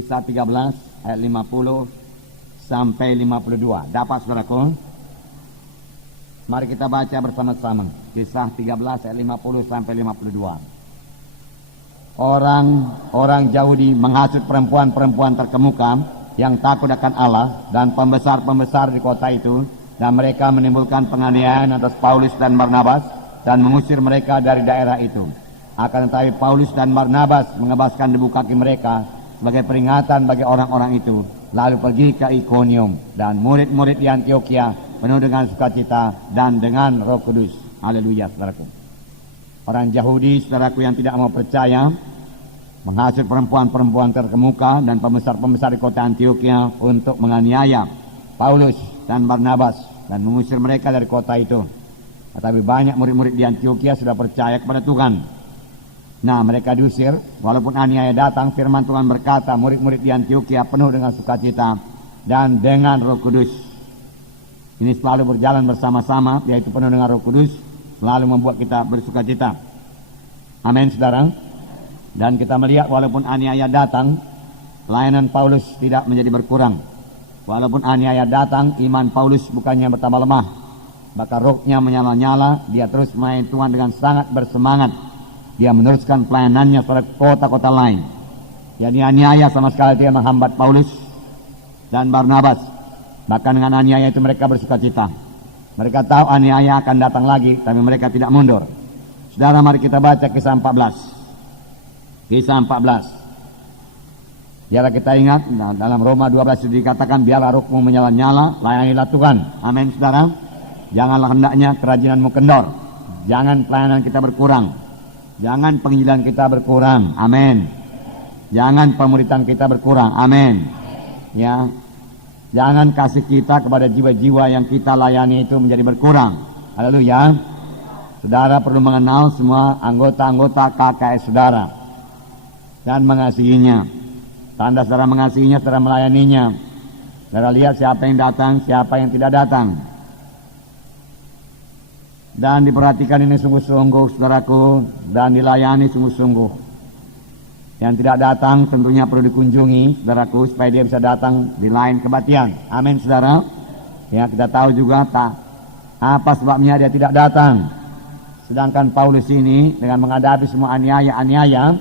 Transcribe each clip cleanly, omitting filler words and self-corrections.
Kisah 13 ayat 50 sampai 52. Dapat saudaraku? Mari kita baca bersama-sama. Kisah 13 ayat 50 sampai 52. Orang Yahudi menghasut perempuan-perempuan terkemuka yang takut akan Allah dan pembesar-pembesar di kota itu, dan mereka menimbulkan penganiayaan atas Paulus dan Barnabas dan mengusir mereka dari daerah itu. Akan tetapi Paulus dan Barnabas mengebaskan debu kaki mereka sebagai peringatan bagi orang-orang itu, lalu pergi ke Ikonium, dan murid-murid di Antioquia penuh dengan sukacita dan dengan Roh Kudus. Haleluya, saudaraku. Orang Yahudi, saudaraku, yang tidak mau percaya menghasut perempuan-perempuan terkemuka dan pembesar-pembesar di kota Antioquia untuk menganiaya Paulus dan Barnabas dan mengusir mereka dari kota itu. Tetapi banyak murid-murid di Antioquia sudah percaya kepada Tuhan. Nah, mereka diusir. Walaupun aniaya datang, firman Tuhan berkata, murid-murid di Antioquia penuh dengan sukacita dan dengan Roh Kudus. Ini selalu berjalan bersama-sama, yaitu penuh dengan Roh Kudus, selalu membuat kita bersukacita. Amin, saudara. Dan kita melihat walaupun aniaya datang, pelayanan Paulus tidak menjadi berkurang. Walaupun aniaya datang, iman Paulus bukannya bertambah lemah, bahkan rohnya menyala-nyala. Dia terus melayani Tuhan dengan sangat bersemangat. Dia meneruskan pelayanannya pada kota-kota lain. Jadi aniaya sama sekali tidak menghambat Paulus dan Barnabas. Bahkan dengan aniaya itu mereka bersukacita. Mereka tahu aniaya akan datang lagi, tapi mereka tidak mundur. Saudara, mari kita baca kisah 14. Kisah 14. Biarlah kita ingat, dalam Roma 12 itu dikatakan, biarlah rohmu menyala-nyala, layanilah Tuhan. Amin, saudara. Janganlah hendaknya kerajinanmu kendor. Jangan pelayanan kita berkurang. Jangan penginjilan kita berkurang. Amin. Jangan pemuritan kita berkurang. Amin. Ya. Jangan kasih kita kepada jiwa-jiwa yang kita layani itu menjadi berkurang. Haleluya. Saudara perlu mengenal semua anggota-anggota KKS saudara dan mengasihinya. Tanda saudara mengasihinya, saudara melayaninya. Saudara lihat siapa yang datang, siapa yang tidak datang. Dan diperhatikan ini sungguh-sungguh, saudaraku, dan dilayani sungguh-sungguh. Yang tidak datang tentunya perlu dikunjungi, saudaraku, supaya dia bisa datang di lain kebaktian. Amin, saudara. Ya, kita tahu juga apa sebabnya dia tidak datang. Sedangkan Paulus ini dengan menghadapi semua aniaya-aniaya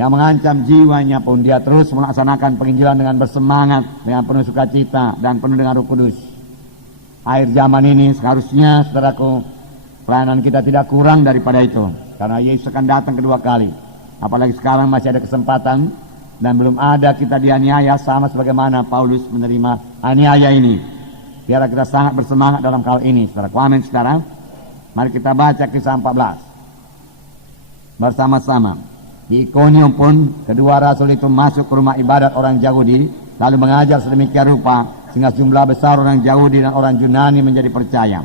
yang mengancam jiwanya pun, dia terus melaksanakan penginjilan dengan bersemangat, dengan penuh sukacita dan penuh dengan Roh Kudus. Akhir zaman ini seharusnya, saudaraku, pelayanan kita tidak kurang daripada itu, karena Yesus akan datang kedua kali. Apalagi sekarang masih ada kesempatan dan belum ada kita dianiaya sama sebagaimana Paulus menerima aniaya ini. Biarlah kita sangat bersemangat dalam hal ini, saudaraku. Amin, saudara. Mari kita baca kisah 14 bersama-sama. Di Ikonium pun kedua rasul itu masuk ke rumah ibadat orang Yahudi, lalu mengajar sedemikian rupa sehingga jumlah besar orang Yahudi dan orang Yunani menjadi percaya.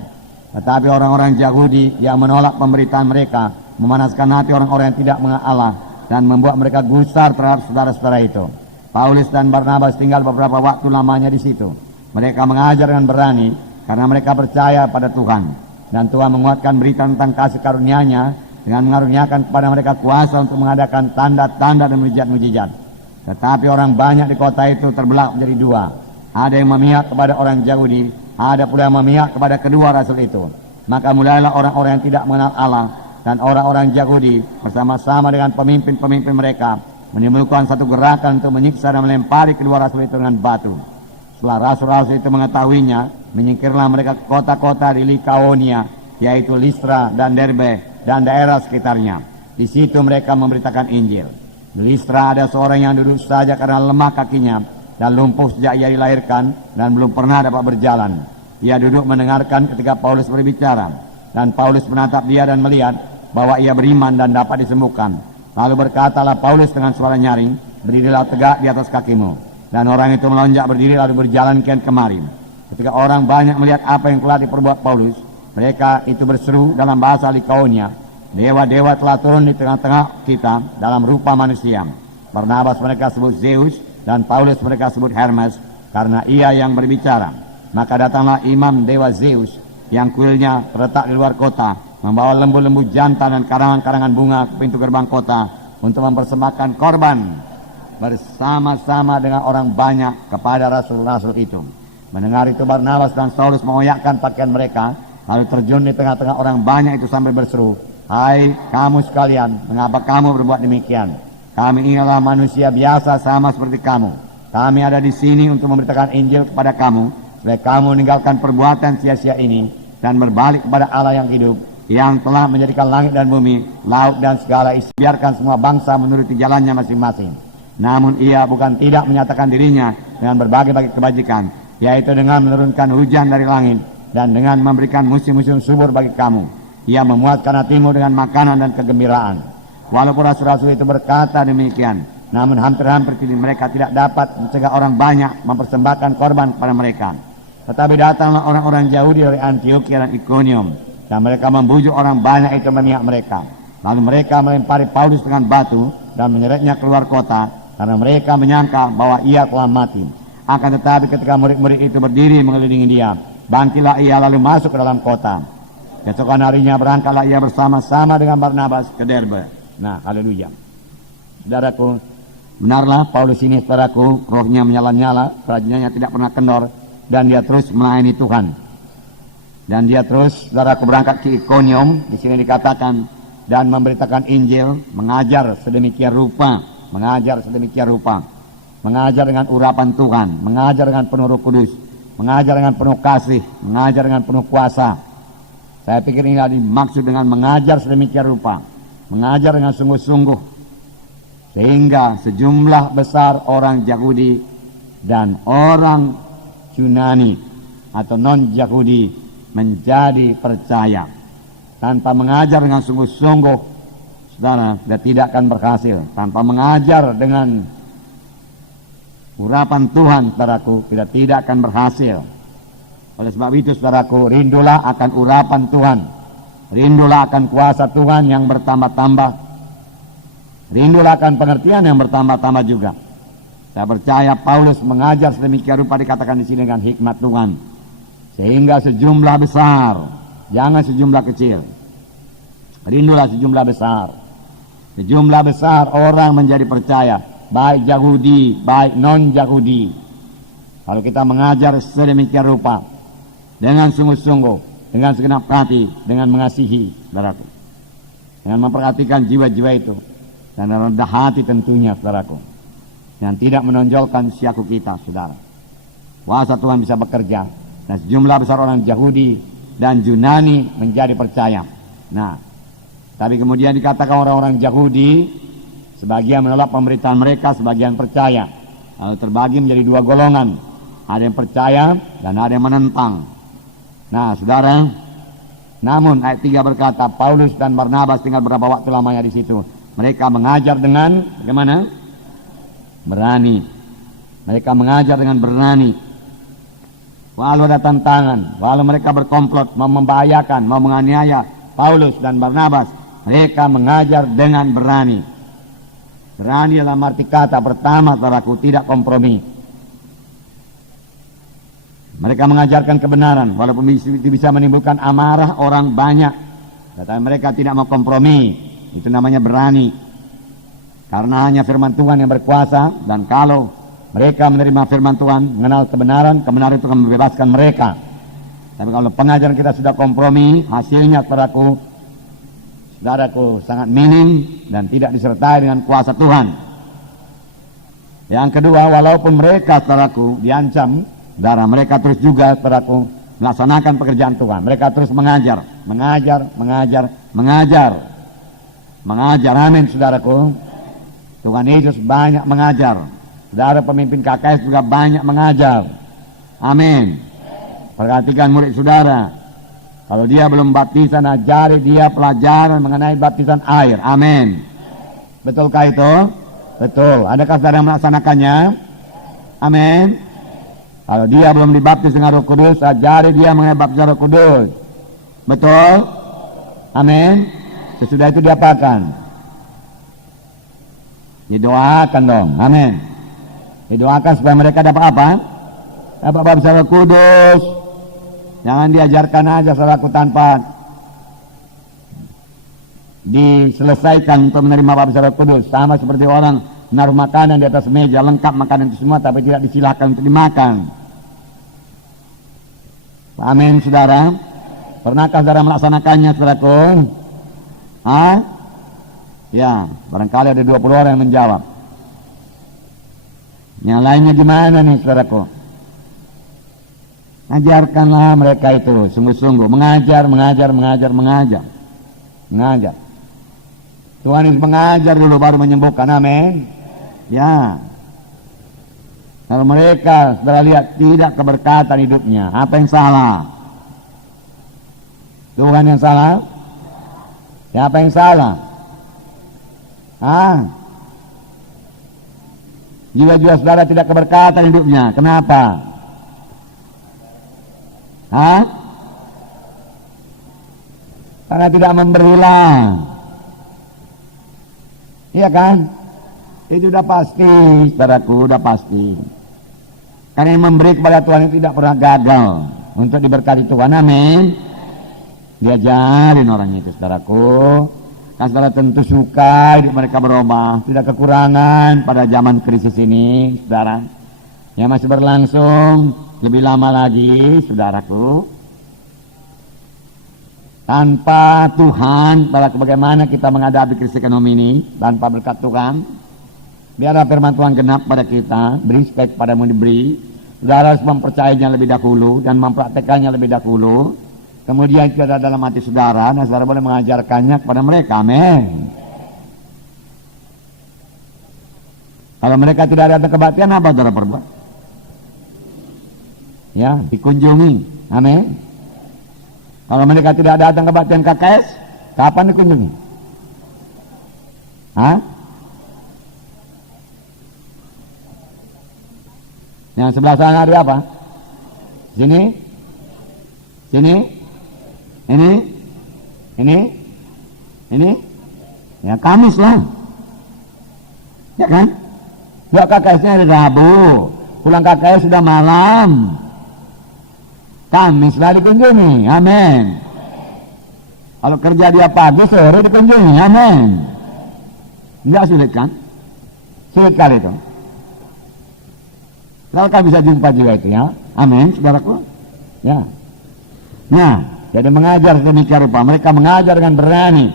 Tetapi orang-orang Yahudi yang menolak pemberitaan mereka memanaskan hati orang-orang yang tidak mengenal Allah dan membuat mereka gusar terhadap saudara-saudara itu. Paulus dan Barnabas tinggal beberapa waktu lamanya di situ. Mereka mengajar dengan berani karena mereka percaya pada Tuhan, dan Tuhan menguatkan berita tentang kasih karunia-Nya dengan mengaruniakan kepada mereka kuasa untuk mengadakan tanda-tanda dan mujizat-mujizat. Tetapi orang banyak di kota itu terbelah menjadi dua. Ada yang memihak kepada orang Yahudi, ada pula yang memihak kepada kedua rasul itu. Maka mulailah orang-orang yang tidak mengenal Allah dan orang-orang Yahudi bersama-sama dengan pemimpin-pemimpin mereka menimbulkan satu gerakan untuk menyiksa dan melempari kedua rasul itu dengan batu. Setelah rasul-rasul itu mengetahuinya, menyingkirlah mereka ke kota-kota di Likaonia, yaitu Listra dan Derbe dan daerah sekitarnya. Di situ mereka memberitakan Injil. Di Listra ada seorang yang duduk saja karena lemah kakinya dan lumpuh sejak ia dilahirkan dan belum pernah dapat berjalan. Ia duduk mendengarkan ketika Paulus berbicara, dan Paulus menatap dia dan melihat bahwa ia beriman dan dapat disembuhkan. Lalu berkatalah Paulus dengan suara nyaring, berdirilah tegak di atas kakimu. Dan orang itu melonjak berdiri lalu berjalan kian kemari. Ketika orang banyak melihat apa yang telah diperbuat Paulus, mereka itu berseru dalam bahasa Likaonia, dewa-dewa telah turun di tengah-tengah kita dalam rupa manusia. Barnabas mereka sebut Zeus, dan Paulus mereka sebut Hermes, karena ia yang berbicara. Maka datanglah imam dewa Zeus, yang kuilnya terletak di luar kota, membawa lembu-lembu jantan dan karangan-karangan bunga ke pintu gerbang kota untuk mempersembahkan korban bersama-sama dengan orang banyak kepada rasul-rasul itu. Mendengar itu Barnabas dan Saulus mengoyakkan pakaian mereka, lalu terjun di tengah-tengah orang banyak itu sambil berseru, "Hai kamu sekalian, mengapa kamu berbuat demikian? Kami inilah manusia biasa sama seperti kamu. Kami ada di sini untuk memberitakan Injil kepada kamu, supaya kamu meninggalkan perbuatan sia-sia ini dan berbalik kepada Allah yang hidup, yang telah menjadikan langit dan bumi, laut dan segala isi. Biarkan semua bangsa menuruti jalannya masing-masing. Namun ia bukan tidak menyatakan dirinya dengan berbagai-bagai kebajikan, yaitu dengan menurunkan hujan dari langit dan dengan memberikan musim-musim subur bagi kamu. Ia memuaskan hatimu dengan makanan dan kegembiraan." Walaupun rasul-rasul itu berkata demikian, namun hampir-hampir mereka tidak dapat mencegah orang banyak mempersembahkan korban kepada mereka. Tetapi datanglah orang-orang Yahudi dari Antiokhia dan Ikonium, dan mereka membujuk orang banyak itu memihak mereka. Lalu mereka melempari Paulus dengan batu dan menyeretnya keluar kota, karena mereka menyangka bahwa ia telah mati. Akan tetapi ketika murid-murid itu berdiri mengelilingi dia, bangkitlah ia lalu masuk ke dalam kota. Keesokan harinya berangkatlah ia bersama-sama dengan Barnabas ke Derbe. Nah, haleluya. Saudaraku, benarlah Paulus ini, saudaraku, rohnya menyala-nyala, kerajinannya tidak pernah kendor, dan dia terus melayani Tuhan. Dan dia terus, saudaraku, berangkat ke Ikonium, di sini dikatakan, dan memberitakan Injil, mengajar sedemikian rupa, mengajar dengan urapan Tuhan, mengajar dengan penuh Roh Kudus, mengajar dengan penuh kasih, mengajar dengan penuh kuasa. Saya pikir ini adalah dimaksud dengan mengajar sedemikian rupa, mengajar dengan sungguh-sungguh, sehingga sejumlah besar orang Yahudi dan orang Yunani atau non-Yahudi menjadi percaya. Tanpa mengajar dengan sungguh-sungguh, saudara, kita tidak akan berhasil. Tanpa mengajar dengan urapan Tuhan, saudaraku, kita tidak akan berhasil. Oleh sebab itu, saudaraku, rindulah akan urapan Tuhan, rindulah akan kuasa Tuhan yang bertambah-tambah, rindulah akan pengertian yang bertambah-tambah juga. Saya percaya Paulus mengajar sedemikian rupa, dikatakan di sini, dengan hikmat Tuhan, sehingga sejumlah besar, jangan sejumlah kecil, rindulah sejumlah besar. Sejumlah besar orang menjadi percaya, baik Yahudi, baik non-Yahudi. Kalau kita mengajar sedemikian rupa, dengan sungguh-sungguh, dengan segenap hati, dengan mengasihi, saudaraku, dengan memperhatikan jiwa-jiwa itu, dan rendah hati tentunya, saudaraku, yang tidak menonjolkan siaku kita, saudara. Kuasa Tuhan bisa bekerja, dan sejumlah besar orang Yahudi dan Yunani menjadi percaya. Nah, tapi kemudian dikatakan orang-orang Yahudi, sebagian menolak pemberitaan mereka, sebagian percaya. Lalu terbagi menjadi dua golongan, ada yang percaya dan ada yang menentang. Nah, saudara, namun ayat 3 berkata, Paulus dan Barnabas tinggal berapa waktu lamanya di situ. Mereka mengajar dengan bagaimana? Berani. Mereka mengajar dengan berani. Walau ada tantangan, walau mereka berkomplot, mau membahayakan, mau menganiaya Paulus dan Barnabas, mereka mengajar dengan berani. Berani dalam arti kata pertama, saudaraku, tidak kompromi. Mereka mengajarkan kebenaran, walaupun itu bisa menimbulkan amarah orang banyak. Tetapi mereka tidak mau kompromi. Itu namanya berani. Karena hanya firman Tuhan yang berkuasa, dan kalau mereka menerima firman Tuhan, mengenal kebenaran, kebenaran itu akan membebaskan mereka. Tapi kalau pengajaran kita sudah kompromi, hasilnya, saudaraku, sangat minim dan tidak disertai dengan kuasa Tuhan. Yang kedua, walaupun mereka, saudaraku, diancam, mereka terus juga, saudaraku, melaksanakan pekerjaan Tuhan. Mereka terus mengajar. Amin, saudaraku. Tuhan Yesus banyak mengajar. Saudara pemimpin KKS juga banyak mengajar. Amin. Perhatikan murid saudara. Kalau dia belum baptisan, ajari dia pelajaran mengenai baptisan air. Amin. Betulkah itu? Betul. Adakah saudara yang melaksanakannya? Amin. Kalau dia belum dibaptis dengan Roh Kudus, ajari dia mengenai baptisan Roh Kudus. Betul? Amin. Sesudah itu diapakan? Didoakan dong. Amin. Didoakan supaya mereka dapat apa? Dapat baptisan Roh Kudus. Jangan diajarkan aja, saudaraku, tanpa diselesaikan untuk menerima baptisan Roh Kudus. Sama seperti orang Menaruh makanan di atas meja, lengkap makanan itu semua, tapi tidak disilakan untuk dimakan. Amin, saudara. Pernahkah saudara melaksanakannya, saudaraku? Ya, barangkali ada 20 orang yang menjawab. Yang lainnya gimana nih, saudaraku? Ajarkanlah mereka itu sungguh-sungguh, mengajar. Tuhan Yesus mengajar dulu baru menyembuhkan, amin. Ya. Kalau mereka, saudara lihat, tidak keberkatan hidupnya, apa yang salah? Tuhan yang salah? Siapa yang salah? Jiwa-jiwa saudara tidak keberkatan hidupnya, kenapa? Karena tidak memberilah. Iya kan? Itu udah pasti, saudaraku, udah pasti. Karena yang memberi kepada Tuhan itu tidak pernah gagal untuk diberkati Tuhan, amin. Diajarin orang itu, saudaraku. Kan saudara tentu suka hidup mereka berubah, tidak kekurangan pada zaman krisis ini, saudara. Yang masih berlangsung lebih lama lagi, saudaraku. Tanpa Tuhan, bagaimana kita menghadapi krisis ekonomi ini, tanpa berkat Tuhan. Biarlah firman Tuhan genap pada kita, beri supaya kepadamu diberi. Saudara harus mempercayainya lebih dahulu dan mempraktekannya lebih dahulu. Kemudian itu ada dalam hati saudara, dan saudara boleh mengajarkannya kepada mereka, amin. Kalau mereka tidak ada kebaktian, apa saudara perbuat? Ya, dikunjungi, amin. Kalau mereka tidak datang kebaktian KKS, kapan dikunjungi? Yang sebelah sana ada apa? Sini? Ini? Ya Kamis lah. Ya kan? Dua KKS-nya hari Rabu, pulang KKS sudah malam. Kamis lah dikunjungi, amin. Kalau kerja dia pagi, sore dikunjungi, amin. Enggak sulit kan? Sulit kali itu. Kalau kan bisa jumpa juga itu ya, amin, saudaraku. Ya. Nah, jadi mengajar sedemikian rupa. Mereka mengajar dengan berani.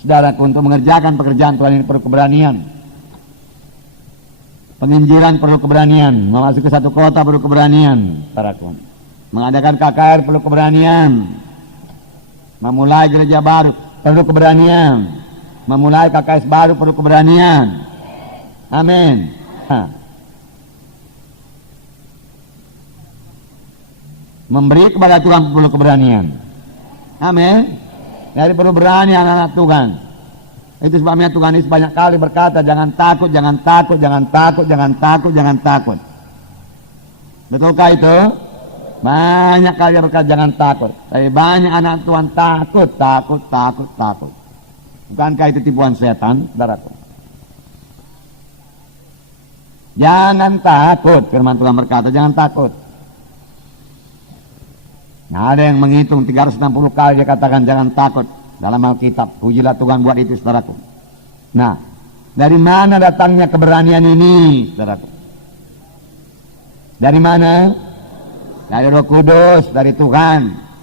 Saudaraku, untuk mengerjakan pekerjaan Tuhan ini perlu keberanian. Penginjilan perlu keberanian, memasuki satu kota perlu keberanian, saudaraku. Mengadakan KKR perlu keberanian. Memulai gereja baru perlu keberanian. Memulai KKS baru perlu keberanian. Amin. Memberi kepada Tuhan perlu keberanian. Amin. Jadi perlu berani anak-anak Tuhan. Itu sebabnya Tuhan Yesus banyak kali berkata, jangan takut. Betulkah itu? Banyak kali berkata jangan takut. Tapi banyak anak Tuhan takut. Bukankah itu tipuan setan, saudaraku? Jangan takut, firman Tuhan berkata, jangan takut. Nah, ada yang menghitung 360 kali dia katakan jangan takut dalam Alkitab. Pujilah Tuhan buat itu, saudaraku. Nah, dari mana datangnya keberanian ini, saudaraku? Dari mana? Dari Roh Kudus, dari Tuhan.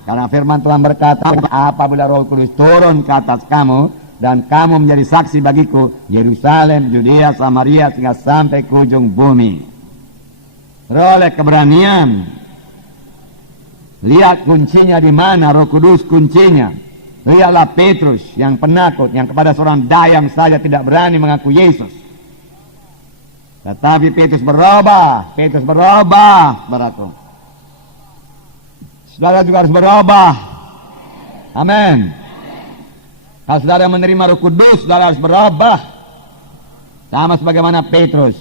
Karena firman Tuhan berkata, apabila Roh Kudus turun ke atas kamu dan kamu menjadi saksi bagiku, Yerusalem, Judea, Samaria, sehingga sampai ke ujung bumi. Peroleh keberanian. Lihat kuncinya di mana, Roh Kudus kuncinya. Lihatlah Petrus yang penakut, yang kepada seorang dayang saja tidak berani mengaku Yesus. Tetapi Petrus berubah, saudaraku. Saudara juga harus berubah. Amin. Kalau saudara menerima Roh Kudus, saudara harus berubah. Sama sebagaimana Petrus.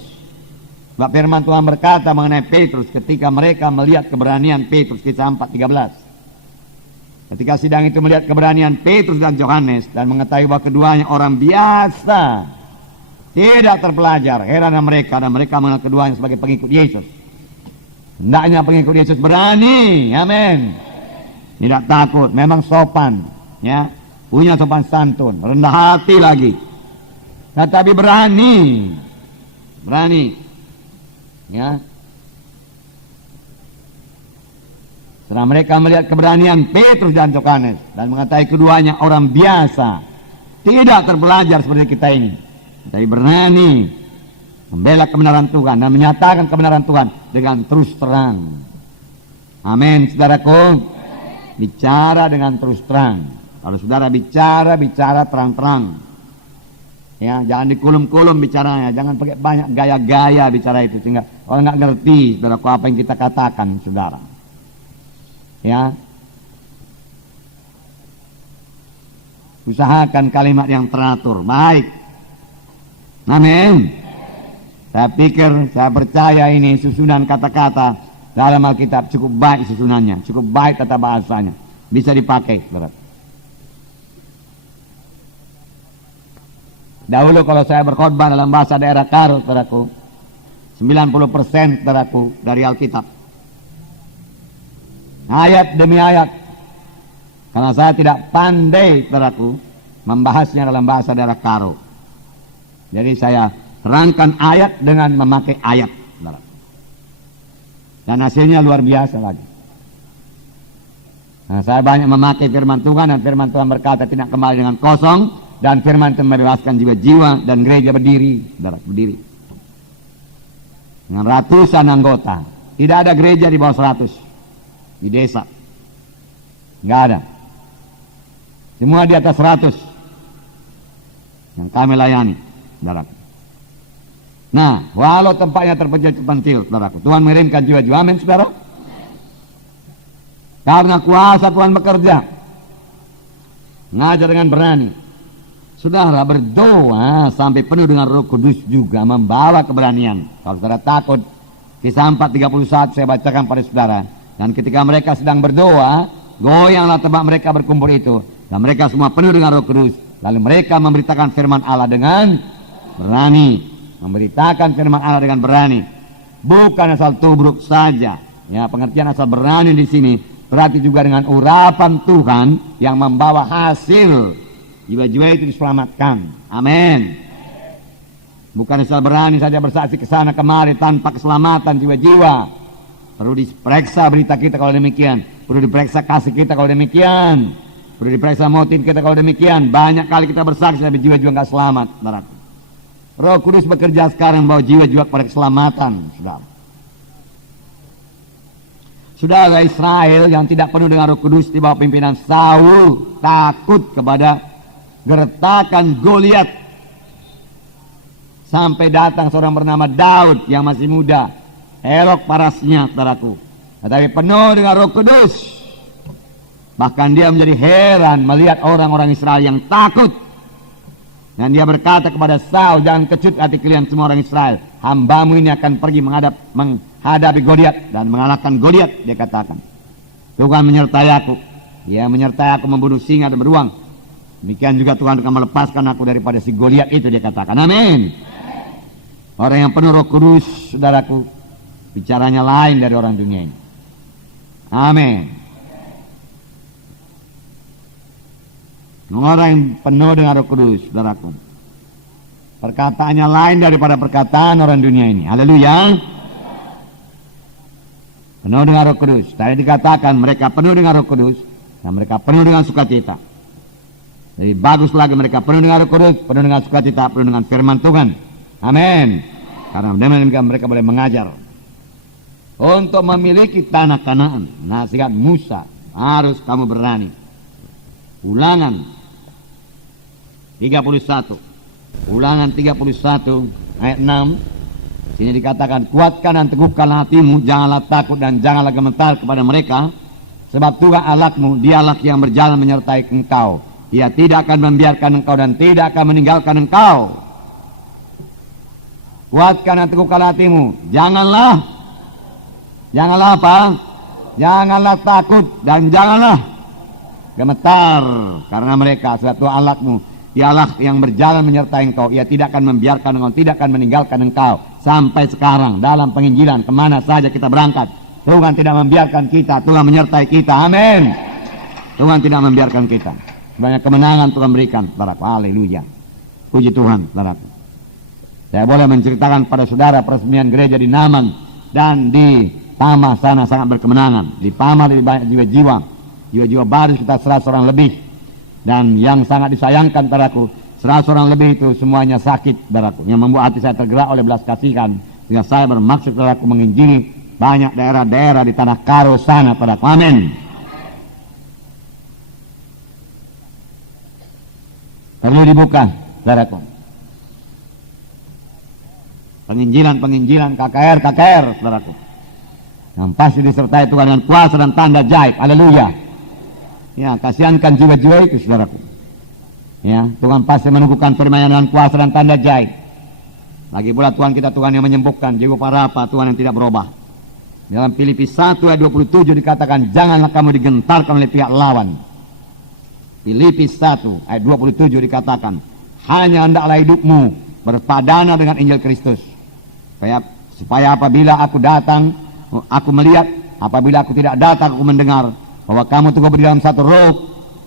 Sebab firman Tuhan berkata mengenai Petrus ketika mereka melihat keberanian Petrus, Kisah 4:13. Ketika sidang itu melihat keberanian Petrus dan Yohanes dan mengetahui bahwa keduanya orang biasa, tidak terpelajar, heran mereka dan mereka mengenal keduanya sebagai pengikut Yesus. Hendaknya pengikut Yesus berani, amin. Tidak takut, memang sopan, ya. punya sopan santun, rendah hati lagi. Tetapi berani. Ya. Setelah mereka melihat keberanian Petrus dan Yohanes dan mengetahui keduanya orang biasa, tidak terpelajar seperti kita ini, tapi berani membela kebenaran Tuhan dan menyatakan kebenaran Tuhan dengan terus terang. Amin, saudaraku. Bicara dengan terus terang. Kalau saudara bicara terang-terang. Ya, jangan dikulum-kulum bicaranya, jangan pakai banyak gaya-gaya bicara itu sehingga orang nggak ngerti, saudaraku, apa yang kita katakan, saudara. Ya, usahakan kalimat yang teratur, baik. Amin. Saya percaya ini susunan kata-kata dalam Alkitab cukup baik susunannya, cukup baik tata bahasanya, bisa dipakai, saudara. Dahulu kalau saya berkhotbah dalam bahasa daerah Karo, saudaraku, 90% saudaraku dari Alkitab, ayat demi ayat, karena saya tidak pandai, saudaraku, membahasnya dalam bahasa daerah Karo. Jadi saya terangkan ayat dengan memakai ayat, saudara. Dan hasilnya luar biasa lagi. Nah, saya banyak memakai firman Tuhan, dan firman Tuhan berkata tidak kembali dengan kosong, dan firman itu membebaskan jiwa-jiwa, dan gereja berdiri, saudara, berdiri dengan ratusan anggota. Tidak ada gereja di bawah 100 di desa, nggak ada. Semua di atas 100 yang kami layani, saudara. Nah, walau tempatnya terpencil-pencil, saudaraku, Tuhan mengirimkan jiwa-jiwa. Amin, saudara. Karena kuasa Tuhan bekerja, ngajar dengan berani. Saudara berdoa sampai penuh dengan Roh Kudus juga membawa keberanian. Kalau saudara takut, Kisah 4:31 saya bacakan pada saudara. Dan ketika mereka sedang berdoa, goyanglah tempat mereka berkumpul itu, dan mereka semua penuh dengan Roh Kudus. Lalu mereka memberitakan firman Allah dengan berani. Memberitakan firman Allah dengan berani, bukan asal tubruk saja. Ya, pengertian asal berani di sini berarti juga dengan urapan Tuhan yang membawa hasil. Jiwa-jiwa itu diselamatkan. Amin. Bukan asal berani saja bersaksi ke sana kemari tanpa keselamatan jiwa-jiwa. Perlu diperiksa berita kita kalau demikian. Perlu diperiksa kasih kita kalau demikian. Perlu diperiksa motif kita kalau demikian. Banyak kali kita bersaksi tapi jiwa-jiwa nggak selamat, saudara. Roh Kudus bekerja sekarang membawa jiwa-jiwa kepada keselamatan, saudara. Saudara, Israel yang tidak penuh dengan Roh Kudus di bawah pimpinan Saul takut kepada gertakan Goliat, sampai datang seorang bernama Daud yang masih muda, elok parasnya, saudaraku, tetapi penuh dengan Roh Kudus. Bahkan dia menjadi heran melihat orang-orang Israel yang takut. Dan dia berkata kepada Saul, jangan kecut hati kalian semua orang Israel, hambamu ini akan pergi menghadapi Goliat dan mengalahkan Goliat. Dia katakan, Tuhan menyertai aku, dia menyertai aku membunuh singa dan beruang. Demikian juga Tuhan akan melepaskan aku daripada si Goliat itu, dia katakan. Amin. Orang yang penuh Roh Kudus, saudaraku, bicaranya lain dari orang dunia ini. Amin. Orang yang penuh dengan Roh Kudus, saudaraku, perkataannya lain daripada perkataan orang dunia ini. Haleluya. Penuh dengan Roh Kudus. Tadi dikatakan mereka penuh dengan Roh Kudus dan mereka penuh dengan sukacita. Jadi bagus lagi mereka penuh dengan Roh Kudus, penuh dengan sukacita, penuh dengan firman Tuhan. Amin. Karena demikian mereka boleh mengajar. Untuk memiliki tanah Kanaan, nasihat Musa, harus kamu berani. Ulangan 31. Ulangan 31 ayat 6. Sini dikatakan, kuatkan dan teguhkanlah hatimu, janganlah takut dan janganlah gemetar kepada mereka, sebab Tuhan Allahmu, dialah yang berjalan menyertai engkau. Dia tidak akan membiarkan engkau dan tidak akan meninggalkan engkau. Kuatkan dan teguhkanlah hatimu. Janganlah apa? Janganlah takut dan janganlah gemetar karena mereka, sebab Tuhan Allahmu, dialah yang berjalan menyertai engkau. Ia tidak akan membiarkan engkau, tidak akan meninggalkan engkau. Sampai sekarang dalam penginjilan kemana saja kita berangkat, Tuhan tidak membiarkan kita, Tuhan menyertai kita. Amin. Tuhan tidak membiarkan kita. banyak kemenangan Tuhan berikan, saudaraku. Haleluya. Puji Tuhan, saudaraku. Saya boleh menceritakan pada saudara peresmian gereja di Naman dan di Pamah sana sangat berkemenangan. Di Pamah lebih banyak jiwa-jiwa baru sekitar 100 orang lebih. Dan yang sangat disayangkan, saudaraku, 100 orang lebih itu semuanya sakit, saudaraku. Yang membuat hati saya tergerak oleh belas kasihan. Sehingga saya bermaksud, saudaraku, menginjili banyak daerah-daerah di tanah Karo sana, saudaraku. Amin. Perlu dibuka, saudaraku. Penginjilan KKR, saudaraku. Yang pasti disertai Tuhan dengan kuasa dan tanda ajaib. Haleluya. Ya, kasihankan jiwa-jiwa itu, saudaraku. Ya, Tuhan pasti menunggukan firman dengan kuasa dan tanda ajaib. Lagi pula Tuhan kita Tuhan yang menyembuhkan, jiwa para apa, Tuhan yang tidak berubah. Dalam Filipi 1 ayat 27 dikatakan, janganlah kamu digentarkan oleh pihak lawan. Filipi 1 ayat 27 dikatakan, hanya hendaklah hidupmu berpadana dengan Injil Kristus. Supaya apabila aku datang, aku melihat, apabila aku tidak datang, aku mendengar, bahwa kamu teguh berdiri dalam satu roh,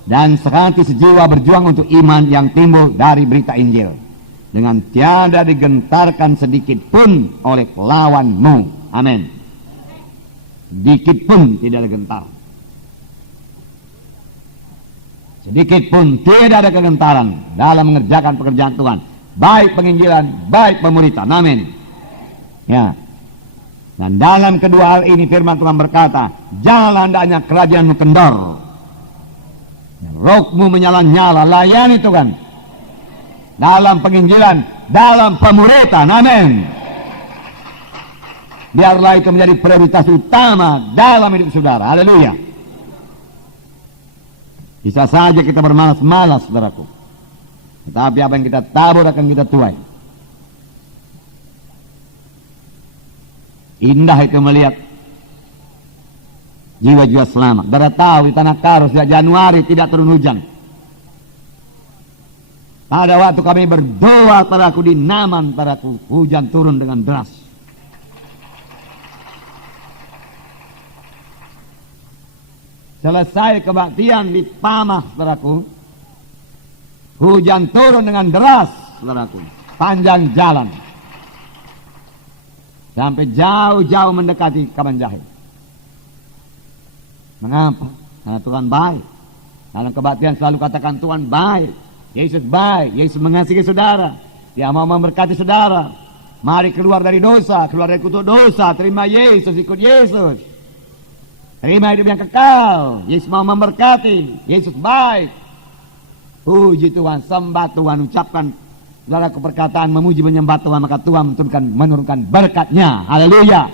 dan sehati sejiwa berjuang untuk iman yang timbul dari berita Injil, dengan tiada digentarkan sedikit pun oleh lawanmu. Amin. Sedikit pun tidak ada gentar. Sedikit pun tidak ada kegentaran dalam mengerjakan pekerjaan Tuhan, baik penginjilan, baik pemuritan. Amin. Ya. Dan dalam kedua hal ini firman Tuhan berkata, janganlah hendaknya kerajaanmu kendor, rohmu menyala-nyala, layani Tuhan dalam penginjilan, dalam pemuritan. Amin. Biarlah itu menjadi prioritas utama dalam hidup saudara. Haleluya. Bisa saja kita bermalas-malas, saudaraku, tetapi apa yang kita tabur akan kita tuai. Indah itu melihat jiwa-jiwa selamat. Saudara tahu di tanah Karo sejak Januari tidak turun hujan. Pada waktu kami berdoa, saudaraku, di Naman, saudaraku, hujan turun dengan deras. Selesai kebaktian di Pamah, saudaraku, hujan turun dengan deras, saudaraku, panjang jalan. Sampai jauh-jauh mendekati Kamanjahit. Mengapa? Karena Tuhan baik. Dalam kebaktian selalu katakan Tuhan baik. Yesus baik. Yesus mengasihi saudara. Dia mau memberkati saudara. Mari keluar dari dosa, keluar dari kutuk dosa. Terima Yesus, ikut Yesus. Terima hidup yang kekal. Yesus mau memberkati. Yesus baik. Puji Tuhan, sembah Tuhan, ucapkan saudara keperkataan memuji menyembah Tuhan, maka Tuhan menurunkan berkat-Nya. Haleluya.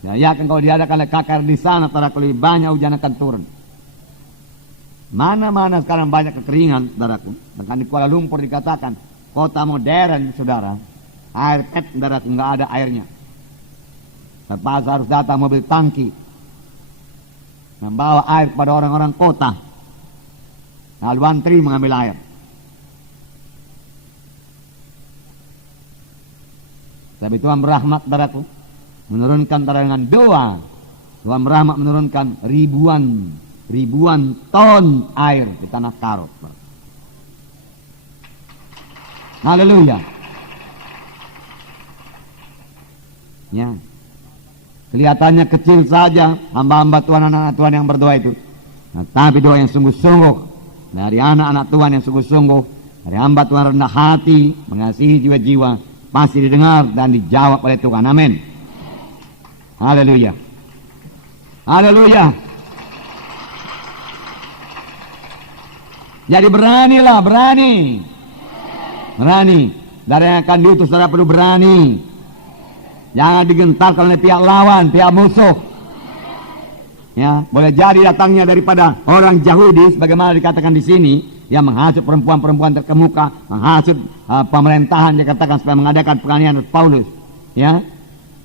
Ya, yakin kalau diadakan oleh KKR di sana, saudara, lebih banyak hujan akan turun. Mana-mana sekarang banyak kekeringan, saudaraku. Bahkan di Kuala Lumpur dikatakan kota modern, saudara, air tap, saudaraku, nggak ada airnya. Terpaksa harus datang mobil tangki membawa air kepada orang-orang kota. Lalu antri mengambil air. Tapi Tuhan berahmat, saudaraku, menurunkan dengan doa. Tuhan berahmat menurunkan ribuan ton air di tanah Karo. Haleluya. Ya. Kelihatannya kecil saja hamba-hamba Tuhan, anak-anak Tuhan yang berdoa itu. Nah, tapi doa yang sungguh-sungguh dari anak-anak Tuhan yang sungguh-sungguh, dari hamba Tuhan rendah hati, mengasihi jiwa-jiwa, pasti didengar dan dijawab oleh Tuhan. Amin. Haleluya. Haleluya. Jadi beranilah, berani. Dari yang akan diutus, saudara perlu berani. Jangan digentarkan oleh pihak lawan, pihak musuh. Ya, boleh jadi datangnya daripada orang Yahudi, sebagaimana dikatakan di sini, yang menghasut perempuan-perempuan terkemuka, menghasut pemerintahan, dikatakan supaya mengadakan penganiayaan Paulus. Ya,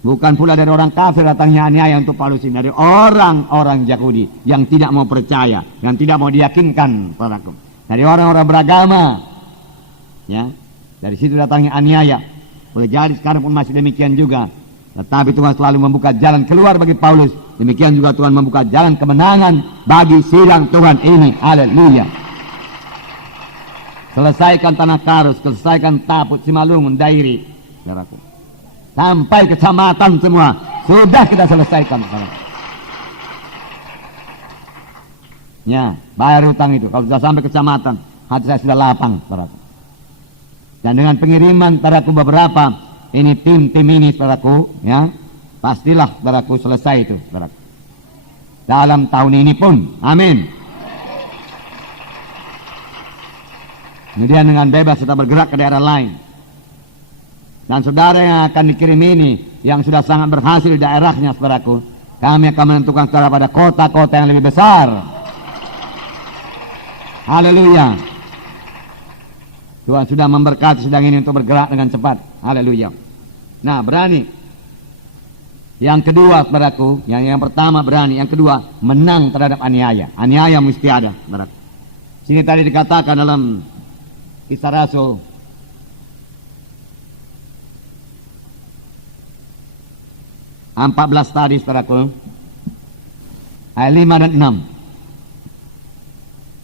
bukan pula dari orang kafir datangnya aniaya untuk Paulus ini, dari orang-orang Yahudi yang tidak mau percaya, yang tidak mau diyakinkan, saudaraku. Dari orang-orang beragama, ya, dari situ datangnya aniaya. Boleh jadi sekarang pun masih demikian juga. Tetapi Tuhan selalu membuka jalan keluar bagi Paulus demikian juga Tuhan membuka jalan kemenangan bagi sidang Tuhan ini. Haleluya. Selesaikan Tanah Karus, selesaikan Taput, Simalungun, Dairi, saudaraku. Sampai kecamatan semua sudah kita selesaikan, saudaraku. Ya, bayar hutang itu. Kalau sudah sampai kecamatan, hati saya sudah lapang, saudaraku. Dan dengan pengiriman, saudaraku, beberapa ini tim ini, saudaraku, ya, pastilah, saudaraku, selesai itu, saudaraku. Dalam tahun ini pun, amin. Kemudian dengan bebas kita bergerak ke daerah lain. Dan saudara yang akan dikirim ini, yang sudah sangat berhasil di daerahnya, saudaraku, kami akan menentukan saudara pada kota-kota yang lebih besar. Haleluya. Tuhan sudah memberkati sedang ini untuk bergerak dengan cepat. Haleluya. Nah, berani. Yang kedua, saudaraku, yang pertama berani, yang kedua menang terhadap aniaya. Aniaya mesti ada, saudaraku. Sini tadi dikatakan dalam Kisah Rasul 14 tadi, saudaraku, ayat 5 dan 6.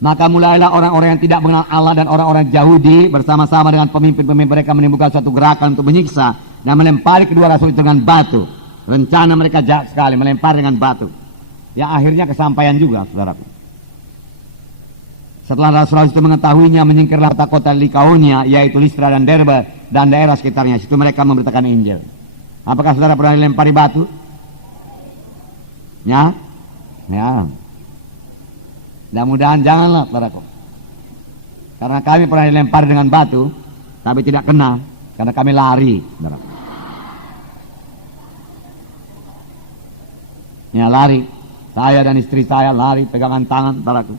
Maka mulailah orang-orang yang tidak mengenal Allah dan orang-orang Yahudi bersama-sama dengan pemimpin-pemimpin mereka menimbulkan suatu gerakan untuk menyiksa dan melempari kedua rasul itu dengan batu. Rencana mereka jahat sekali, melempar dengan batu. Yang akhirnya kesampaian juga, saudaraku. Setelah rasul itu mengetahuinya, menyingkirlah kota-kota Likaonia, yaitu Listra dan Derbe dan daerah sekitarnya. Situ mereka memberitakan Injil. Apakah saudara pernah dilempari batu? Ya, ya. Mudah-mudahan janganlah, saudaraku. Karena kami pernah dilempari dengan batu, tapi tidak kena, karena kami lari, saudaraku. Ya, lari. Saya dan istri saya lari, pegangan tangan, saudaraku.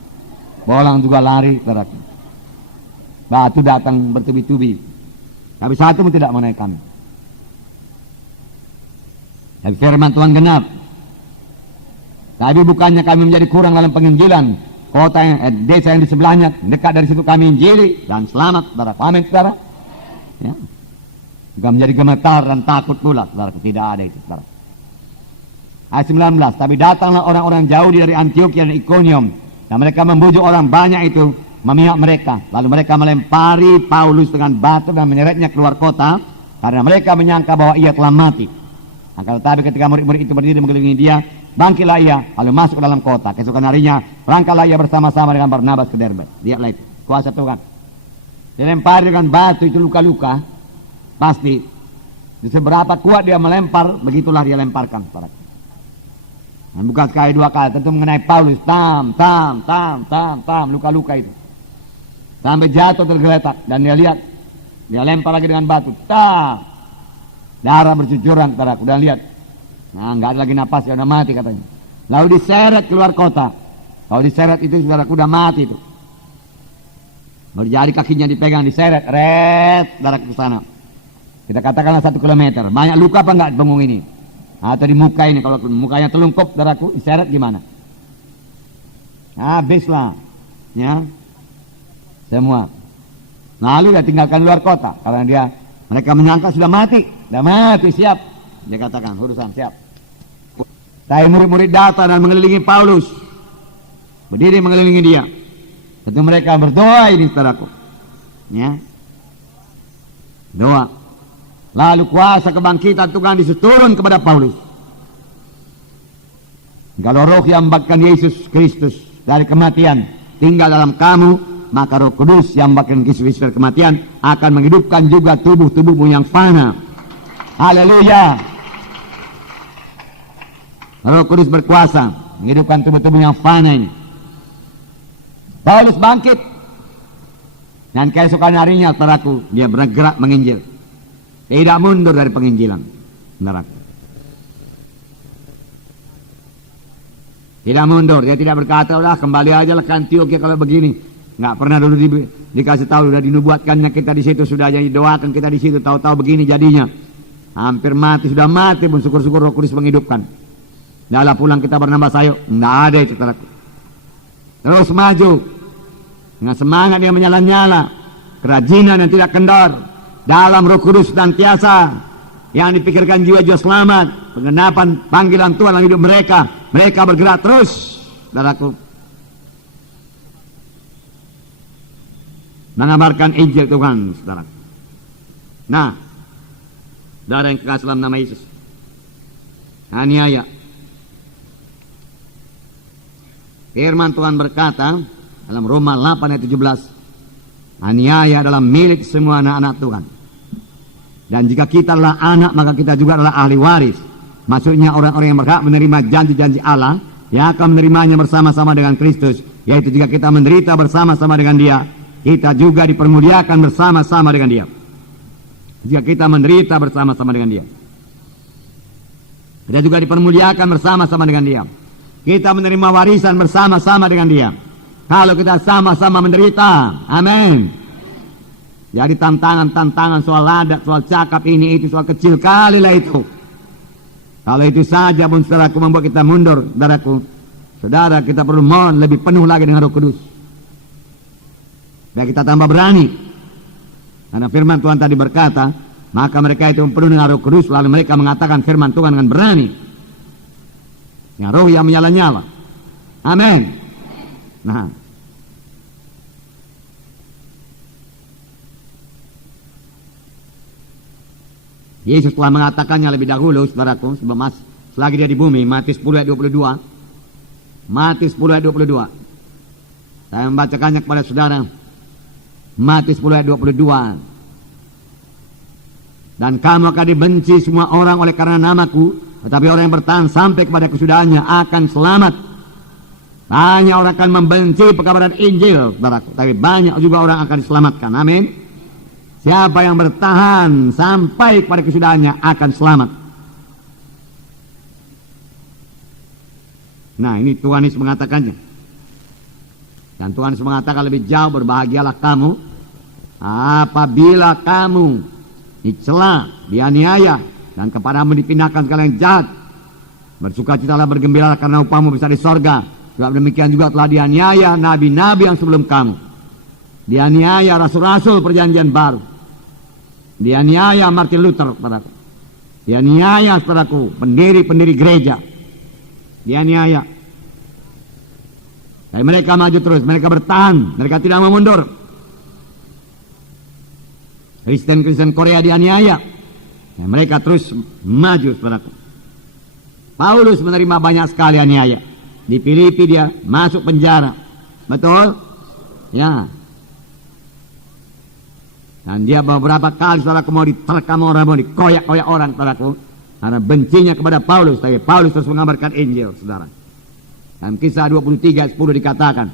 Bolang juga lari, saudaraku. Batu datang bertubi-tubi. Tapi satu pun tidak mengenai kami. Dan firman Tuhan genap. Tapi bukannya kami menjadi kurang dalam penginjilan. Kota yang, desa yang di sebelahnya, dekat dari situ kami injili dan selamat, saudara. Amin, saudara. Ya. Bukan menjadi gemetar dan takut pula, saudara. Tidak ada itu, saudara. Ayat 19. Tapi datanglah orang-orang jauh dari Antioquia dan Iconium. Dan mereka membujuk orang banyak itu memihak mereka. Lalu mereka melempari Paulus dengan batu dan menyeretnya keluar kota. Karena mereka menyangka bahwa ia telah mati. Akan tetapi ketika murid-murid itu berdiri mengelilingi dia, bangkitlah ia, lalu masuk ke dalam kota. Keesokan harinya, berangkatlah ia bersama-sama dengan Barnabas ke Derbe. Lihatlah itu, kuasa Tuhan. Dilempari dengan batu itu luka-luka, pasti. Seberapa kuat dia melempar, begitulah dia lemparkan. Dan bukan sekali dua kali, tentu mengenai Paulus, tam, luka-luka itu. Sampai jatuh tergeletak, dan dia lihat, dia lempar lagi dengan batu, tam. Darah bercucuran, saudaraku, dan lihat. Nah, nggak ada lagi napas, ya udah mati katanya. Lalu diseret keluar kota. Kalau diseret itu, saudaraku, udah mati itu. Baru jadi kakinya dipegang, diseret, saudaraku ke sana. Kita katakanlah 1 kilometer. Banyak luka apa enggak di punggung ini? Atau di muka ini, kalau mukanya telungkup, saudaraku, diseret gimana? Habislah, ya, semua. Lalu dia tinggalkan luar kota, karena mereka menyangka sudah mati, siap. Dia katakan, urusan siap. Tapi murid-murid datang dan mengelilingi Paulus, berdiri mengelilingi dia. Tentu mereka berdoa ini, saudaraku, ya, doa. Lalu kuasa kebangkitan Tuhan turun kepada Paulus. Kalau roh yang membangkitkan Yesus Kristus dari kematian tinggal dalam kamu, maka Roh Kudus yang membangkitkan Yesus dari kematian akan menghidupkan juga tubuh-tubuhmu yang fana. Haleluya. Roh Kudus berkuasa menghidupkan tubuh-tubuh yang fana ini. Paulus bangkit. Dan keesokan harinya, saudaraku, dia bergerak menginjil. Tidak mundur dari penginjilan, saudaraku. Tidak mundur, dia tidak berkata, udah kembali aja lah ke Antioquia kalau begini. Nggak pernah dulu dikasih tahu, sudah dinubuatkannya kita di situ, sudah jadi doakan kita di situ, tahu-tahu begini jadinya. Hampir mati, sudah mati pun syukur-syukur Roh Kudus menghidupkan. Dalam pulang kita bernambah sayuk, nggak ada itu, saudaraku. Terus maju, dengan semangat dia menyala-nyala, kerajinan yang tidak kendor. Dalam Roh Kudus dan tiasa yang dipikirkan jiwa-jiwa selamat, penggenapan panggilan Tuhan dalam hidup mereka. Mereka bergerak terus, saudaraku, mengabarkan Injil Tuhan, saudara. Nah, saudara yang kekasih dalam nama Yesus, aniaya. Firman Tuhan berkata dalam Roma 8 ayat 17, aniaya adalah milik semua anak-anak Tuhan. Dan jika kita adalah anak, maka kita juga adalah ahli waris. Maksudnya orang-orang yang berhak menerima janji-janji Allah, yang akan menerimanya bersama-sama dengan Kristus. Yaitu jika kita menderita bersama-sama dengan Dia, kita juga dipermuliakan bersama-sama dengan Dia. Jika kita menderita bersama-sama dengan Dia, kita juga dipermuliakan bersama-sama dengan Dia. Kita menerima warisan bersama-sama dengan Dia kalau kita sama-sama menderita. Amin. Jadi tantangan-tantangan soal adat, soal cakap ini itu, soal kecil kali lah itu. Kalau itu saja pun saudaraku membuat kita mundur, saudaraku. Saudara, kita perlu mohon lebih penuh lagi dengan Roh Kudus, biar kita tambah berani. Karena firman Tuhan tadi berkata, maka mereka itu penuh dengan Roh Kudus, lalu mereka mengatakan firman Tuhan dengan berani. Yang roh yang menyala-nyala. Amin. Nah, Yesus telah mengatakannya lebih dahulu, saudaraku, sebelum selagi Dia di bumi. Matius 10 ayat 22. Matius 10 ayat 22. Saya membacakannya kepada saudara. Matius 10 ayat 22. Dan kamu akan dibenci semua orang oleh karena namaku, tetapi orang yang bertahan sampai kepada kesudahannya akan selamat. Banyak orang akan membenci pekabaran Injil, saudaraku, tapi banyak juga orang akan diselamatkan. Amin. Siapa yang bertahan sampai kepada kesudahannya akan selamat. Nah, ini Tuhan Yesus mengatakannya. Dan Tuhan Yesus mengatakan lebih jauh, berbahagialah kamu apabila kamu dicela, dianiaya, dan kepadamu dipindahkan segala yang jahat. Bersukacitalah, bergembiralah, karena upahmu besar di sorga. Sebab demikian juga telah dianiaya nabi-nabi yang sebelum kamu. Dianiaya rasul-rasul perjanjian baru. Dianiaya Martin Luther, saudaraku. Dianiaya, saudaraku, pendiri-pendiri gereja. Dianiaya. Tapi mereka maju terus, mereka bertahan, mereka tidak mau mundur. Kristen-Kristen Korea dianiaya. Dan mereka terus maju, saudaraku. Paulus menerima banyak sekali aniaya. Di Filipi dia masuk penjara. Betul? Ya. Dan dia beberapa kali, saudaraku, mau diterkam orang, mau dikoyak-koyak orang, saudaraku, karena bencinya kepada Paulus. Tapi Paulus terus mengabarkan Injil, saudara. Dan kisah 23 ayat 10 dikatakan,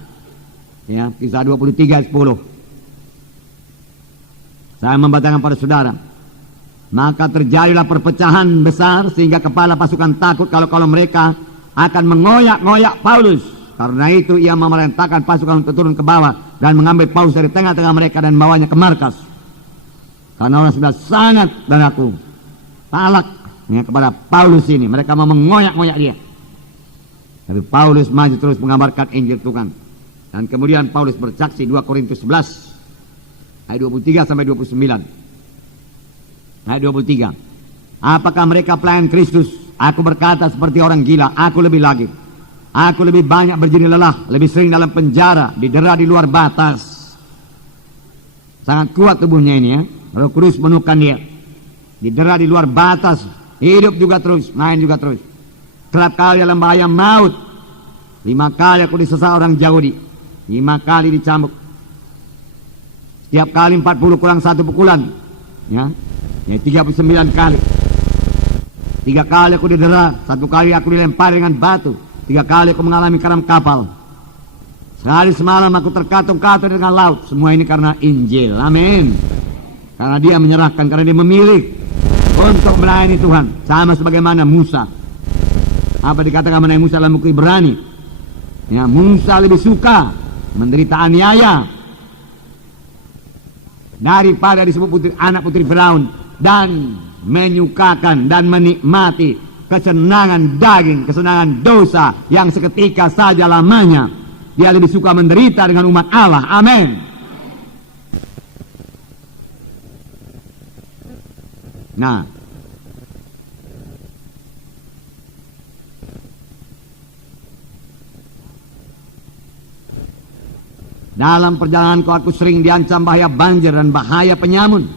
ya, kisah 23 ayat 10. Saya membacakan pada saudara. Maka terjadilah perpecahan besar, sehingga kepala pasukan takut kalau mereka akan mengoyak-ngoyak Paulus. Karena itu ia memerintahkan pasukan untuk turun ke bawah dan mengambil Paulus dari tengah-tengah mereka dan membawanya ke markas. Karena orang sudah sangat, dan aku talak ya, kepada Paulus ini. Mereka mau mengoyak-ngoyak dia. Tapi Paulus maju terus mengabarkan Injil Tuhan. Dan kemudian Paulus bersaksi, 2 Korintus 11 ayat 23 sampai 29. Ayat 23. Apakah mereka pelayan Kristus? Aku berkata seperti orang gila. Aku lebih lagi. Aku lebih banyak berjeri lelah, lebih sering dalam penjara, didera di luar batas. Sangat kuat tubuhnya ini, ya. Roh Kudus menukan dia. Didera di luar batas, hidup juga terus, main juga terus. Kerap kali dalam bahaya maut. 5 kali aku disesat orang Yahudi. 5 kali dicambuk. Setiap kali 40 kurang 1 pukulan. Ya, 39 kali. 3 kali aku didera, 1 kali aku dilempari dengan batu. 3 kali aku mengalami karam kapal. Sehari semalam aku terkatung-katung dengan laut. Semua ini karena Injil. Amin. Karena dia menyerahkan, karena dia memilih untuk melayani Tuhan. Sama sebagaimana Musa. Apa dikatakan mengenai Musa dalam buku Ibrani? Ya, Musa lebih suka menderita aniaya daripada disebut anak putri Firaun, dan menyukakan dan menikmati kesenangan daging, kesenangan dosa yang seketika saja lamanya. Dia lebih suka menderita dengan umat Allah. Amin. Nah, Dalam perjalananku aku sering diancam bahaya banjir dan bahaya penyamun.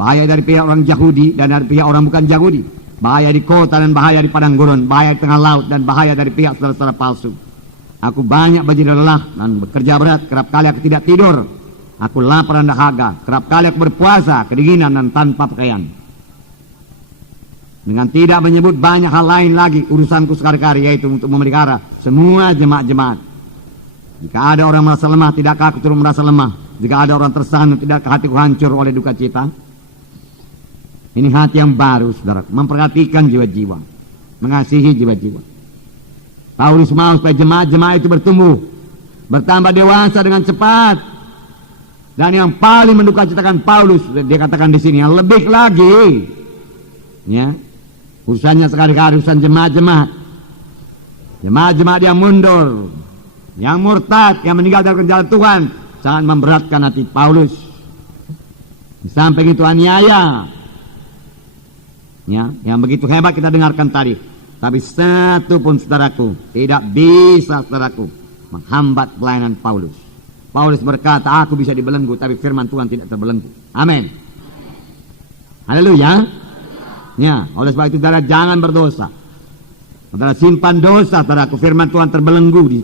Bahaya dari pihak orang Yahudi dan dari pihak orang bukan Yahudi. Bahaya di kota dan bahaya di padang gurun. Bahaya di tengah laut dan bahaya dari pihak saudara-saudara palsu. Aku banyak berjeda lelah dan bekerja berat. Kerap kali aku tidak tidur. Aku lapar dan dahaga. Kerap kali aku berpuasa, kedinginan dan tanpa pakaian. Dengan tidak menyebut banyak hal lain lagi, urusanku sekali-kali yaitu untuk memelihara semua jemaat-jemaat. Jika ada orang merasa lemah, tidakkah aku turut merasa lemah? Jika ada orang tersanut, tidakkah hatiku hancur oleh duka cita? Ini hati yang baru, saudara, memperhatikan jiwa-jiwa, mengasihi jiwa-jiwa. Paulus mau supaya jemaat-jemaat itu bertumbuh, bertambah dewasa dengan cepat. Dan yang paling menduka citakan Paulus, dia katakan di sini, yang lebih lagi, ya, urusannya sekali-kali urusan jemaat-jemaat. Jemaat-jemaat yang mundur, yang murtad, yang meninggal dari jalan Tuhan, sangat memberatkan hati Paulus. Di samping itu aniaya, ya, yang begitu hebat kita dengarkan tadi. Tapi satu pun saudaraku tidak bisa, saudaraku, menghambat pelayanan Paulus. Paulus berkata, aku bisa dibelenggu, tapi firman Tuhan tidak terbelenggu. Amin. Haleluya. Ya, oleh sebab itu saudara jangan berdosa. Saudara simpan dosa, saudaraku, firman Tuhan terbelenggu di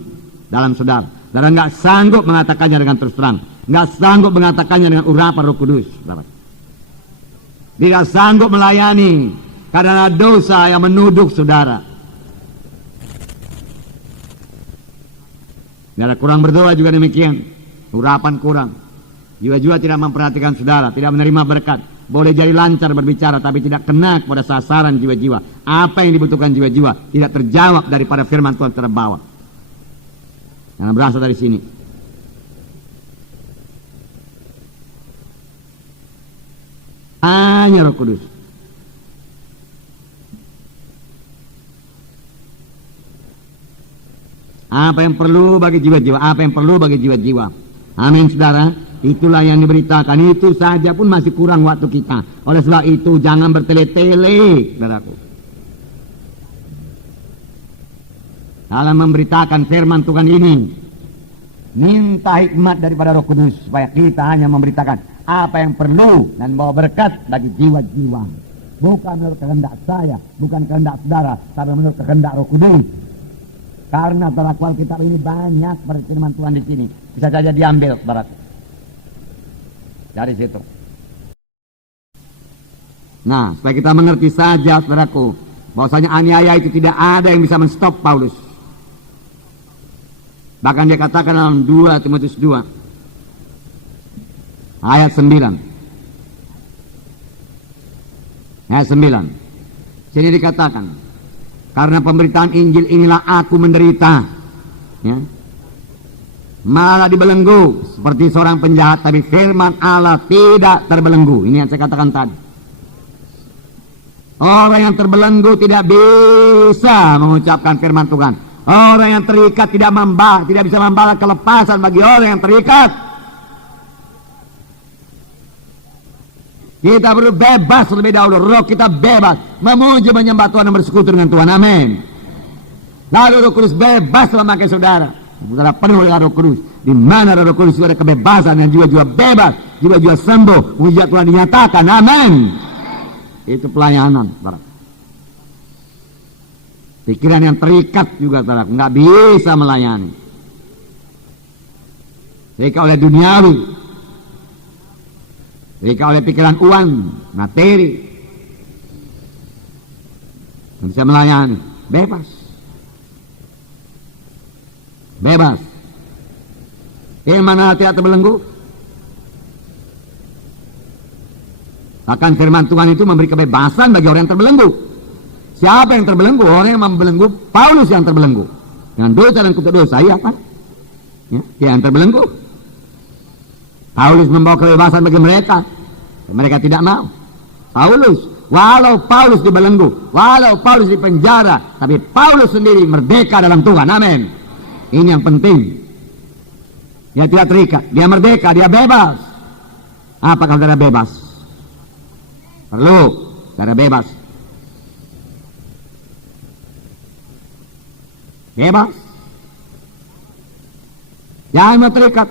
dalam saudara. Saudara nggak sanggup mengatakannya dengan terus terang, nggak sanggup mengatakannya dengan urapan Roh Kudus, saudara. Tidak sanggup melayani karena dosa yang menuduk saudara. Saudara kurang berdoa juga demikian, urapan kurang, jiwa-jiwa tidak memperhatikan saudara, tidak menerima berkat. Boleh jadi lancar berbicara tapi tidak kena kepada sasaran jiwa-jiwa. Apa yang dibutuhkan jiwa-jiwa tidak terjawab daripada firman Tuhan terbawa. Karena berasal dari sini. Hanya Roh Kudus. Apa yang perlu bagi jiwa-jiwa? Apa yang perlu bagi jiwa-jiwa? Amin, saudara. Itulah yang diberitakan. Itu saja pun masih kurang waktu kita. Oleh sebab itu jangan bertele-tele, saudaraku, dalam memberitakan firman Tuhan ini. Minta hikmat daripada Roh Kudus supaya kita hanya memberitakan apa yang perlu dan bawa berkat bagi jiwa-jiwa. Bukan menurut kehendak saya, bukan kehendak saudara, tapi menurut kehendak Roh Kudus. Karena dalam Alkitab ini banyak firman Tuhan di sini. Bisa saja diambil, saudara, dari situ. Nah, supaya kita mengerti saja, saudaraku, bahwasanya aniaya itu tidak ada yang bisa menstop Paulus. Bahkan dia katakan dalam 2 Timotius 2 ayat 9. Ayat 9. Sini dikatakan, karena pemberitaan Injil inilah aku menderita, ya, malah dibelenggu seperti seorang penjahat, tapi firman Allah tidak terbelenggu. Ini yang saya katakan tadi. Orang yang terbelenggu tidak bisa mengucapkan firman Tuhan. Orang yang terikat tidak bisa membalas kelepasan bagi orang yang terikat. Kita perlu bebas lebih dahulu. Roh kita bebas memuji menyembah Tuhan dan bersekutu dengan Tuhan. Amin. Lalu Roh Kudus bebas memakai saudara. Saudara penuh dengan Roh Kudus. Di mana Roh Kudus ada kebebasan dan jiwa-jiwa bebas, jiwa-jiwa sembuh, mujizat Tuhan dinyatakan. Amin. Itu pelayanan, saudara. Pikiran yang terikat juga, saudara, nggak bisa melayani. Terikat oleh duniawi, terikat oleh pikiran uang, materi, nggak bisa melayani. Bebas, bebas. Mana tidak terbelenggu? Bahkan firman Tuhan itu memberi kebebasan bagi orang yang terbelenggu. Siapa yang terbelenggu? Orang yang membelenggu. Paulus yang terbelenggu dengan dosa dan kutuk dosa, iya kan? Ya, dia yang terbelenggu. Paulus membawa kebebasan bagi mereka. Mereka tidak mau. Walau Paulus dibelenggu, walau Paulus dipenjara, tapi Paulus sendiri merdeka dalam Tuhan. Amin. Ini yang penting. Dia tidak terikat, dia merdeka, dia bebas. Apakah saudara bebas? Perlu saudara bebas. Bebas. Jangan mau terikat.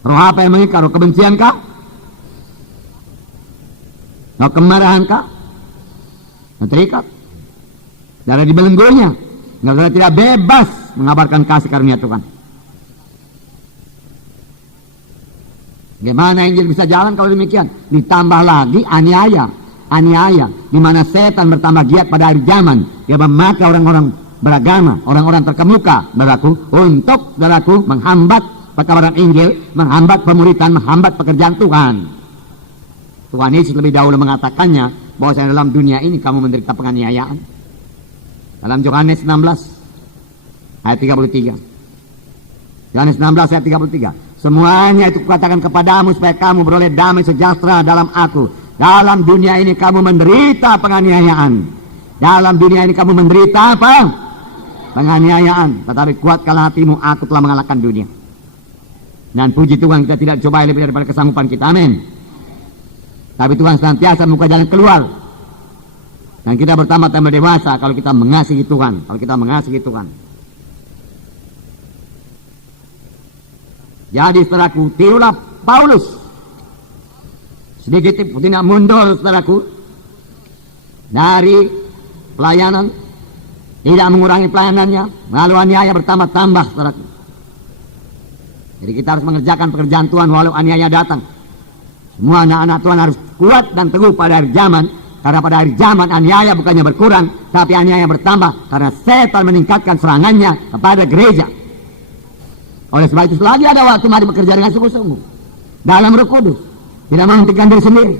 Roh apa yang mengikat? Roh kebencian kah? Roh kemarahan kah? Yang terikat. Darah dibelenggunya. Nggak tidak bebas mengabarkan kasih karunia Tuhan. Bagaimana Injil bisa jalan kalau demikian? Ditambah lagi aniaya, di mana setan bertambah giat pada akhir zaman. Dia memakai orang-orang beragama, orang-orang terkemuka, saudaraku, untuk saudaraku menghambat pekabaran Injil, menghambat pemuritan, menghambat pekerjaan Tuhan. Tuhan Yesus lebih dahulu mengatakannya bahwa dalam dunia ini kamu menderita penganiayaan. Dalam Yohanes 16 ayat 33. Yohanes 16 ayat 33. Semuanya itu kukatakan kepadamu supaya kamu beroleh damai sejahtera dalam aku. Dalam dunia ini kamu menderita penganiayaan. Dalam dunia ini kamu menderita apa? Penganiayaan. Tetapi kuatkanlah hatimu, aku telah mengalahkan dunia. Dan puji Tuhan, kita tidak coba lebih daripada kesanggupan kita. Amin. Tapi Tuhan senantiasa membuka jalan keluar. Dan kita bertambah-tambah dewasa kalau kita mengasihi Tuhan. Kalau kita mengasihi Tuhan. Jadi saudaraku, tirulah Paulus. Sedikit tidak mundur saudaraku dari pelayanan, tidak mengurangi pelayanannya, lalu aniaya bertambah-tambah saudaraku. Jadi kita harus mengerjakan pekerjaan Tuhan walau aniaya datang. Semua anak-anak Tuhan harus kuat dan teguh pada akhir zaman, karena pada akhir zaman aniaya bukannya berkurang, tapi aniaya bertambah karena setan meningkatkan serangannya kepada gereja. Oleh sebab itu selagi ada waktu, mari bekerja dengan sungguh-sungguh dalam Roh Kudus, tidak menghentikan diri sendiri,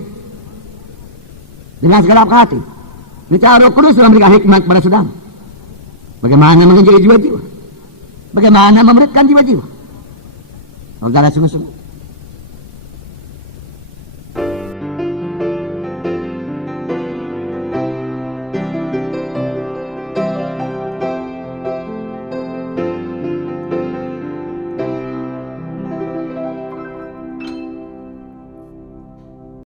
dengan segenap hati. Bicara Roh Kudus sudah memberikan hikmat kepada saudara, bagaimana mengenjai jiwa-jiwa, bagaimana memuridkan jiwa-jiwa. Saudara sungguh-sungguh